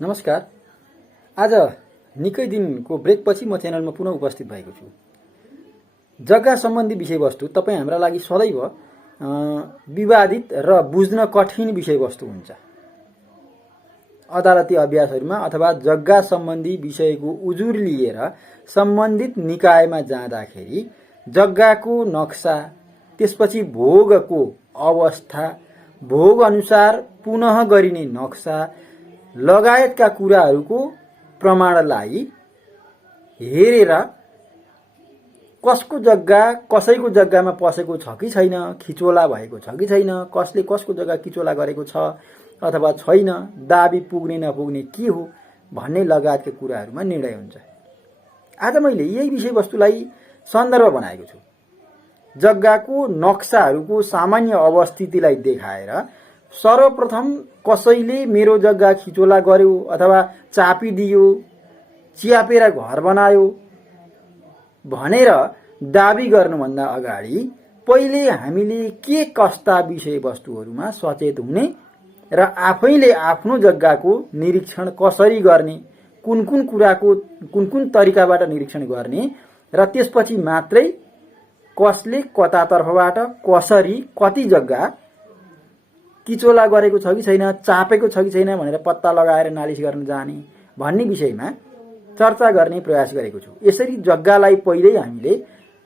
नमस्कार। आज निकै दिनको ब्रेकपछि म च्यानलमा पुनः उपस्थित भएको छु। जग्गा सम्बन्धी विषयवस्तु तपाईँ हाम्रा लागि सदैव विवादित र बुझ्न कठिन विषयवस्तु हुन्छ। अदालती अभ्यासहरूमा अथवा जग्गा सम्बन्धी विषयको उजुर लिएर सम्बन्धित निकायमा जाँदाखेरि जग्गाको नक्सा, त्यसपछि भोगको अवस्था, भोग अनुसार पुनः गरिने नक्सा लगायतका कुराहरूको प्रमाणलाई हेरेर कसको जग्गा कसैको जग्गामा पसेको छ कि छैन, खिचोला भएको छ कि छैन, कसले कसको जग्गा खिचोला गरेको छ अथवा छैन, दाबी पुग्ने नपुग्ने के हो भन्ने लगायतका कुराहरूमा निर्णय हुन्छ। आज मैले यही विषयवस्तुलाई सन्दर्भ बनाएको छु। जग्गाको नक्साहरूको सामान्य अवस्थितिलाई देखाएर सर्वप्रथम कसैले मेरो जग्गा खिचोला गर्यो अथवा चापिदियो, च्यापेर घर बनायो भनेर दाबी गर्नुभन्दा अगाडि पहिले हामीले के कस्ता विषयवस्तुहरूमा सचेत हुने र आफैले आफ्नो जग्गाको निरीक्षण कसरी गर्ने, कुन कुन तरिकाबाट निरीक्षण गर्ने र त्यसपछि मात्रै कसले कतातर्फबाट कसरी कति जग्गा किचोला गरेको छ कि छैन, चापेको छ कि छैन भनेर पत्ता लगाएर नालिस गर्न जाने भन्ने विषयमा चर्चा गर्ने प्रयास गरेको छु। यसरी जग्गालाई पहिल्यै हामीले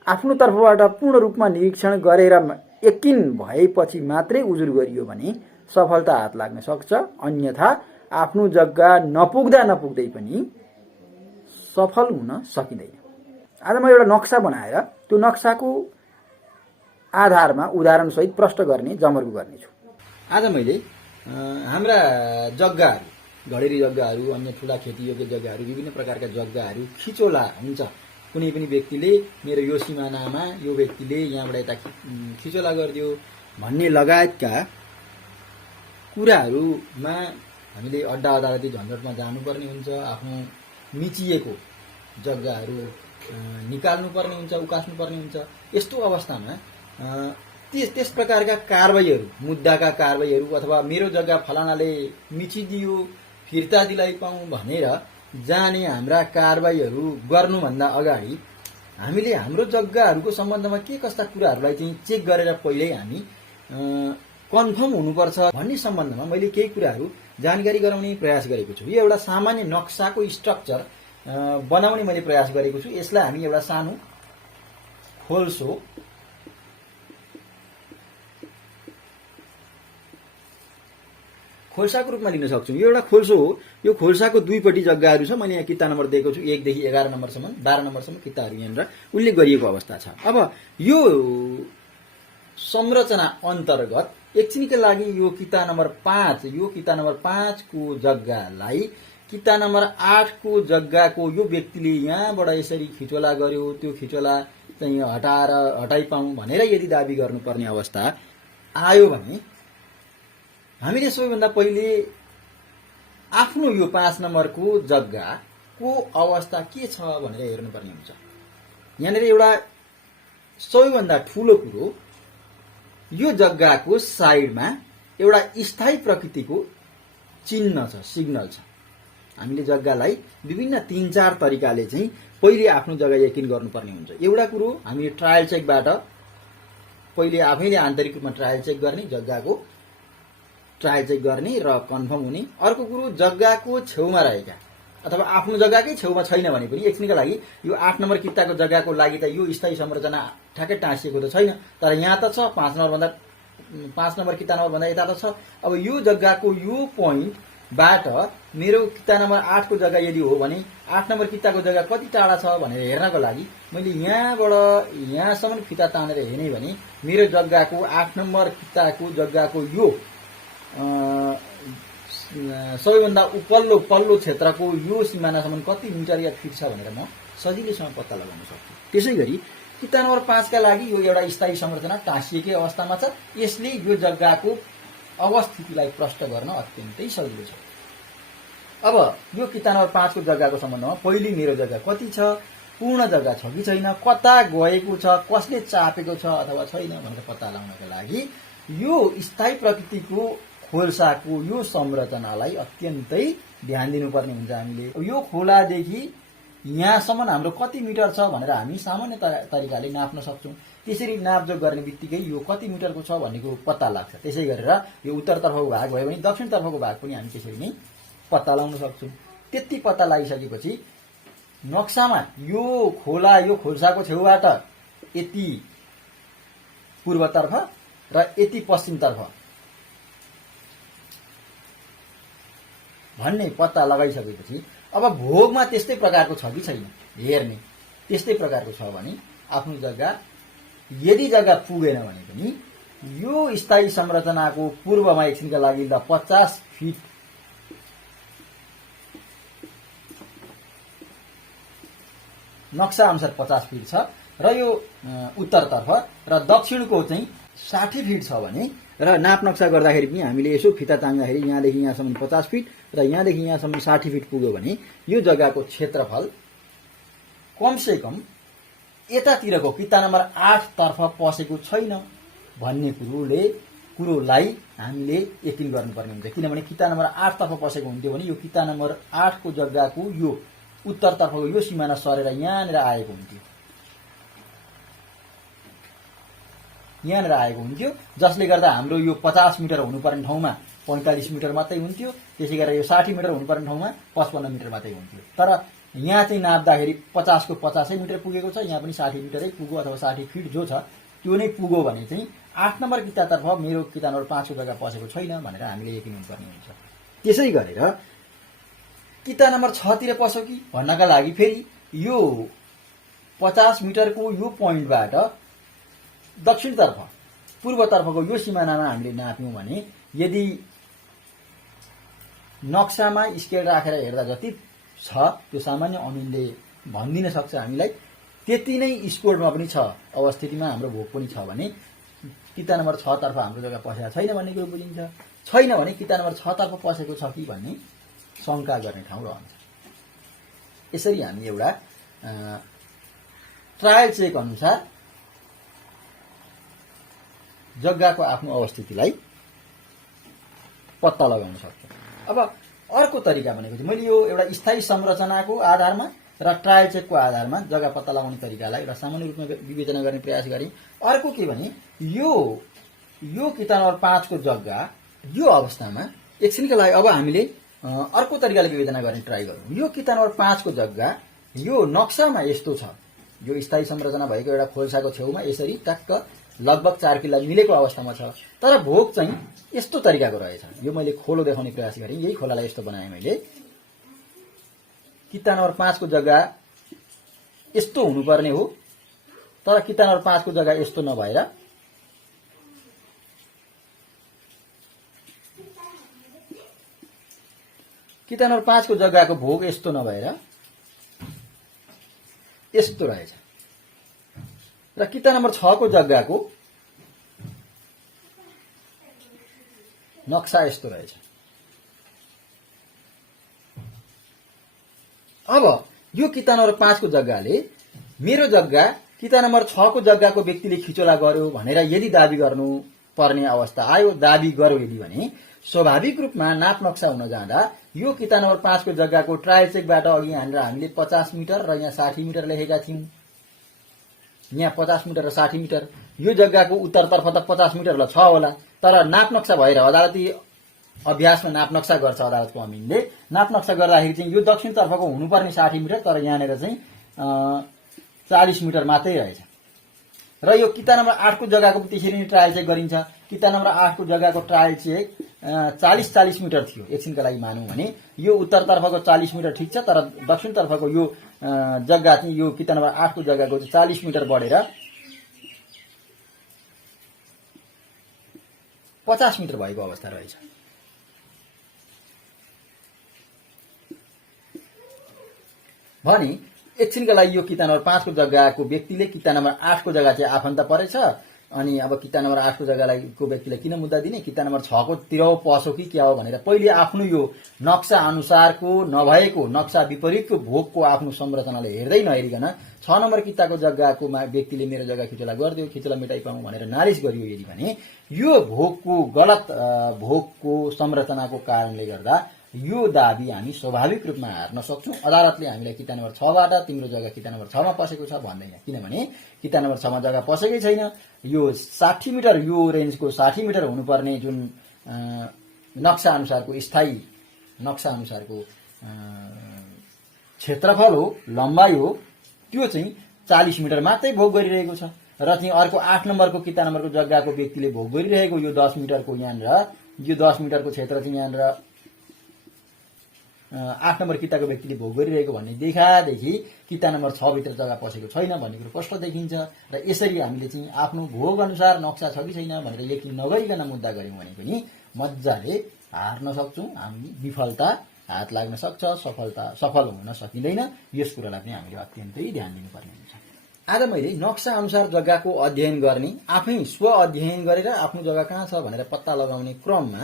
आफ्नो तर्फबाट पूर्ण रूपमा निरीक्षण गरेर यकिन भएपछि मात्रै उजुर गरियो भने सफलता हात लाग्न सक्छ। अन्यथा आफ्नो जग्गा नपुग्दै पनि सफल हुन सकिँदैन। आज म एउटा नक्सा बनाएर त्यो नक्साको आधारमा उदाहरणसहित प्रश्न गर्ने जमर्को गर्नेछु। आज मैले हाम्रा जग्गाहरू, घडेरी जग्गाहरू, अन्य ठुला खेतीयोग्य जग्गाहरू, विभिन्न प्रकारका जग्गाहरू खिचोला हुन्छ। कुनै पनि व्यक्तिले मेरो यो सिमानामा यो व्यक्तिले यहाँबाट यता खिचोला गरिदियो भन्ने लगायतका कुराहरूमा हामीले अड्डा अदालती झन्झटमा जानुपर्ने हुन्छ। आफ्नो मिचिएको जग्गाहरू निकाल्नुपर्ने हुन्छ, उकास्नुपर्ने हुन्छ। यस्तो अवस्थामा त्यस प्रकारका कारबाहीहरू, मुद्दाका कारबाहीहरू अथवा मेरो जग्गा फलानाले मिचिदियो फिर्ता दिलाइ पाऊँ भनेर जाने हाम्रा कारबाहीहरू गर्नुभन्दा अगाडि हामीले हाम्रो जग्गाहरूको सम्बन्धमा के कस्ता कुराहरूलाई चाहिँ चेक गरेर पहिल्यै हामी कन्फर्म हुनुपर्छ भन्ने सम्बन्धमा मैले केही कुराहरू जानकारी गराउने प्रयास गरेको छु। यो एउटा सामान्य नक्साको स्ट्रक्चर बनाउने मैले प्रयास गरेको छु। यसलाई हामी एउटा सानो खोल्साको रूपमा लिन सक्छौँ। यो एउटा खोल्सो हो। यो खोल्साको दुईपट्टि जग्गाहरू छ। मैले यहाँ किता नम्बर दिएको छु 1 देखि 11 नम्बरसम्म, 12 नम्बरसम्म किताहरू यहाँनिर उल्लेख गरिएको अवस्था छ। अब यो संरचना अन्तर्गत एकछिनका लागि यो किता नम्बर 5 को जग्गालाई किता नम्बर 8 को जग्गाको यो व्यक्तिले यहाँबाट यसरी खिचोला गर्यो, त्यो खिचोला चाहिँ हटाइ पाऊँ भनेर यदि दाबी गर्नुपर्ने अवस्था आयो भने हामीले सबैभन्दा पहिले आफ्नो यो 5 नम्बरको जग्गाको अवस्था के छ भनेर हेर्नुपर्ने हुन्छ। यहाँनिर एउटा सबैभन्दा ठूलो कुरो, यो जग्गाको साइडमा एउटा स्थायी प्रकृतिको चिन्ह छ, सिग्नल छ। हामीले जग्गालाई विभिन्न 3-4 तरिकाले चाहिँ पहिले आफ्नो जग्गा यकिन गर्नुपर्ने हुन्छ। एउटा कुरो हामी ट्रायल चेकबाट पहिले आफैले आन्तरिक रूपमा ट्रायल चेक गर्ने, जग्गाको ट्रायल चेक गर्ने र कन्फर्म हुने। अर्को कुरो जग्गाको छेउमा रहेका अथवा आफ्नो जग्गाकै छेउमा छैन भने पनि एकछिनका लागि यो 8 नम्बर किताको जग्गाको लागि त यो स्थायी संरचना ठ्याक्कै टाँसिएको त छैन, तर यहाँ त छ। 5 नम्बर किता नम्बर भन्दा यता त छ। अब यो जग्गाको यो पोइन्टबाट मेरो किता नम्बर 8 को जग्गा यदि हो भने 8 नम्बर किताको जग्गा कति टाढा छ भनेर हेर्नको लागि मैले यहाँबाट यहाँसम्म फिता तानेर हेर्ने भने मेरो जग्गाको 8 नम्बर किताको जग्गाको यो सबैभन्दा पल्लो क्षेत्रको यो सिमानासम्म कति मिटर या फिट छ भनेर म सजिलैसँग पत्ता लगाउन सक्छु। त्यसै गरी किता नम्बर 5 का लागि यो एउटा स्थायी संरचना टाँसिएकै अवस्थामा छ। यसले यो जग्गाको अवस्थितिलाई प्रष्ट गर्न अत्यन्तै सजिलो छ। अब यो किता नम्बर 5 को जग्गाको सम्बन्धमा पहिले मेरो जग्गा कति छ, पूर्ण जग्गा छ कि छैन, कता गएको छ, कसले चापेको छ अथवा छैन भनेर पत्ता लगाउनका लागि यो स्थायी प्रकृतिको खोल्साको यो संरचनालाई अत्यन्तै ध्यान दिनुपर्ने हुन्छ। हामीले यो खोलादेखि यहाँसम्म हाम्रो कति मिटर छ भनेर हामी सामान्य तरिकाले नाप्न सक्छौँ। त्यसरी नापजोख गर्ने बित्तिकै यो कति मिटरको छ भन्नेको पत्ता लाग्छ। त्यसै गरेर यो उत्तरतर्फको भाग भयो भने दक्षिणतर्फको भाग पनि हामी त्यसरी नै पत्ता लगाउन सक्छौँ। त्यति पत्ता लगाइसकेपछि नक्सामा यो खोला यो खोल्साको छेउबाट यति पूर्वतर्फ र यति पश्चिमतर्फ भन्ने पत्ता लगाइसकेपछि अब भोगमा त्यस्तै प्रकारको छ कि छैन हेर्ने। त्यस्तै प्रकारको छ भने आफ्नो जग्गा, यदि जग्गा पुगेन भने पनि यो स्थायी संरचनाको पूर्वमा एकछिनका लागि 50 फिट नक्सा अनुसार 50 फिट छ र यो उत्तरतर्फ र दक्षिणको चाहिँ 60 फिट छ भने र नाप नक्सा गर्दाखेरि पनि हामीले यसो फिता तान्दाखेरि यहाँदेखि यहाँसम्म 50 फिट र यहाँदेखि यहाँसम्म 60 फिट पुग्यो भने यो जग्गाको क्षेत्रफल कमसे कम यतातिरको किता नम्बर 8 तर्फ पसेको छैन भन्ने कुरोलाई हामीले यकिन गर्नुपर्ने हुन्छ। किनभने किता नम्बर 8 तर्फ पसेको हुन्थ्यो भने यो किता नम्बर 8 को जग्गाको यो उत्तरतर्फको यो सिमाना सरेर यहाँनिर आएको हुन्थ्यो, जसले गर्दा हाम्रो यो 50 मिटर हुनुपर्ने ठाउँमा 45 मिटर मात्रै हुन्थ्यो। त्यसै गरेर यो 60 मिटर हुनुपर्ने ठाउँमा 55 मिटर मात्रै हुन्थ्यो। तर यहाँ चाहिँ नाप्दाखेरि 50 को 50 मिटर पुगेको छ, यहाँ पनि 60 मिटरै पुग्यो अथवा 60 फिट जो छ त्यो नै पुग्यो भने चाहिँ 8 नम्बर कितातर्फ मेरो किता नम्बर 5 को जग्गा पसेको छैन भनेर हामीले यकिन हुनुपर्ने हुन्छ। त्यसै गरेर किता नम्बर 6 तिर पस्यो कि भन्नका लागि फेरि यो 50 मिटरको यो पोइन्टबाट दक्षिणतर्फ पूर्वतर्फको यो सिमानामा हामीले नाप्यौं भने यदि नक्सामा स्केल राखेर हेर्दा जति छ त्यो सामान्य अमिनले भनिदिन सक्छ हामीलाई त्यति नै स्कोरमा पनि छ, अवस्थितिमा हाम्रो भोग पनि छ भने किता नम्बर 6 तर्फ हाम्रो जग्गा पसेको छैन भन्ने कुरो बुझिन्छ। छैन भने किता नम्बर 6 तर्फ पसेको छ कि भन्ने शंका गर्ने ठाउँ रहन्छ। यसरी हामी एउटा ट्रायल चेक अनुसार जग्गाको आफ्नो अवस्थितिलाई पत्ता लगाउन सक्छौँ। अब अर्को तरिका भनेको चाहिँ मैले यो एउटा स्थायी संरचनाको आधारमा र ट्रायल चेकको आधारमा जग्गा पत्ता लगाउने तरिकालाई एउटा सामान्य रूपमा विवेचना गर्ने प्रयास गरेँ। अर्को के भने यो किता नम्बर 5 को जग्गा यो अवस्थामा एकछिनका लागि अब हामीले अर्को तरिकाले विवेचना गर्ने ट्राई गरौँ। यो किता नम्बर 5 को जग्गा यो नक्सामा यस्तो छ, यो स्थायी संरचना भएको एउटा खोल्साको छेउमा यसरी टक्क लगभग 4 किला मिलेको अवस्थामा छ। तर भोग चाहिँ यस्तो तरिकाको रहेछ। यो मैले खोलो देखाउने प्रयास गरेँ, यही खोलालाई यस्तो बनाएँ मैले। किता नम्बर 5 को जग्गा यस्तो हुनुपर्ने हो, तर किता नम्बर 5 को जग्गा यस्तो नभएर किता नम्बर 5 को जग्गाको भोग यस्तो नभएर यस्तो रहेछ र किता नम्बर 6 को जग्गाको नक्सा यस्तो रहेछ। अब यो किता नम्बर 5 को जग्गाले मेरो जग्गा किता नम्बर 6 को जग्गाको व्यक्तिले खिचोला गर्यो भनेर यदि दाबी गर्नु पर्ने अवस्था आयो, दाबी गर्यो यदि भने स्वाभाविक रूपमा नाप नक्सा हुन जाँदा यो किता नम्बर 5 को जग्गाको ट्रायल चेकबाट अघि यहाँनिर हामीले 50 मिटर र यहाँ 60 मिटर लेखेका थियौं। यहाँ 50 मिटर र 60 मिटर, यो जग्गाको उत्तरतर्फ त 50 मिटर ल छ होला, तर नाप नक्सा भएर अदालती अभ्यासमा नाप नक्सा गर्छ अदालतको अमिनले। नाप नक्सा गर्दाखेरि चाहिँ यो दक्षिणतर्फको हुनुपर्ने 60 मिटर, तर यहाँनिर चाहिँ 40 मिटर मात्रै रहेछ। र यो किता नम्बर 8 को जग्गाको त्यसरी नै ट्रायल चेक गरिन्छ। किता नम्बर 8 को जग्गाको ट्रायल चेक 40 मिटर थियो एकछिनका लागि मानौँ भने यो उत्तरतर्फको 40 मिटर ठिक छ, तर दक्षिणतर्फको यो जग्गा चाहिँ यो किता नम्बर 8 को जग्गाको 40 मिटर बढेर 50 मिटर भएको अवस्था रहेछ। भने एकछिनका लागि यो किता नम्बर 5 को जग्गाको व्यक्तिले किता नम्बर 8 को जग्गा चाहिँ आफन्त परेछ अनि अब किता नम्बर 8 को जग्गालाई को व्यक्तिलाई किन मुद्दा दिने, किता नम्बर 6 को तिर पसो कि क्या हो भनेर पहिले आफ्नो यो नक्सा अनुसारको नभएको नक्सा विपरीतको भोगको आफ्नो संरचनाले हेर्दै नहेरिकन 6 नम्बर किताको जग्गाको व्यक्तिले मेरो जग्गा खिचोला गरिदियो, खिचोला मेटाइ पाऊँ भनेर नालिस गरियो यदि भने यो भोगको गलत भोगको संरचनाको कारणले गर्दा यो दाबी हामी स्वाभाविक रूपमा हार्न सक्छौं। अदालतले हामीलाई किता नम्बर 6 बाट तिम्रो जग्गा किता नम्बर 6 मा पसेको छ भन्दैन, किनभने किता नम्बर 6 मा जग्गा पसेकै छैन। यो 60 मिटर यो रेन्जको 60 मिटर हुनुपर्ने जुन नक्सा अनुसारको स्थायी नक्सा अनुसारको क्षेत्रफल हो, लम्बाइ हो, त्यो चाहिँ 40 मिटर मात्रै भोग गरिरहेको छ र चाहिँ अर्को 8 नम्बरको किता नम्बरको जग्गाको व्यक्तिले भोग गरिरहेको यो 10 मिटरको यहाँनिर यो 10 मिटरको क्षेत्र चाहिँ यहाँनिर 8 नम्बर किताको व्यक्तिले भोग गरिरहेको भन्ने देखादेखि किता नम्बर 6 भित्र जग्गा पसेको छैन भन्ने कुरो स्पष्ट देखिन्छ र यसरी हामीले चाहिँ आफ्नो भोग अनुसार नक्सा छ कि छैन भनेर यकिन नगरिकन मुद्दा गर्यौं भने पनि मज्जाले हार्न सक्छौं। हामी विफलता हात लाग्न सक्छ, सफल हुन सकिँदैन। यस कुरालाई पनि हामीले अत्यन्तै ध्यान दिनुपर्ने हुन्छ। आज मैले नक्सा अनुसार जग्गाको अध्ययन गर्ने, आफै स्व अध्ययन गरेर आफ्नो जग्गा कहाँ छ भनेर पत्ता लगाउने क्रममा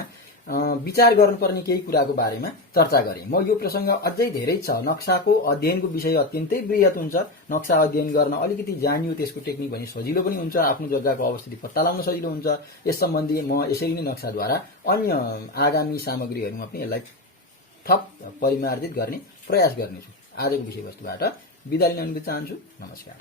विचार गर्नुपर्ने केही कुराको बारेमा चर्चा गरेँ। म यो प्रसंग अझै धेरै छ, नक्साको अध्ययनको विषय अत्यन्तै बृहत हुन्छ। नक्सा अध्ययन गर्न अलिकति जानियो त्यसको टेक्निक भने सजिलो पनि हुन्छ, आफ्नो जग्गाको अवस्थिति पत्ता लगाउन सजिलो हुन्छ। यस सम्बन्धी म यसरी नै नक्साद्वारा अन्य आगामी सामग्रीहरूमा पनि यसलाई थप परिमार्जित गर्ने प्रयास गर्नेछु। आजको विषयवस्तुबाट बिदा लिन चाहन्छु। नमस्कार।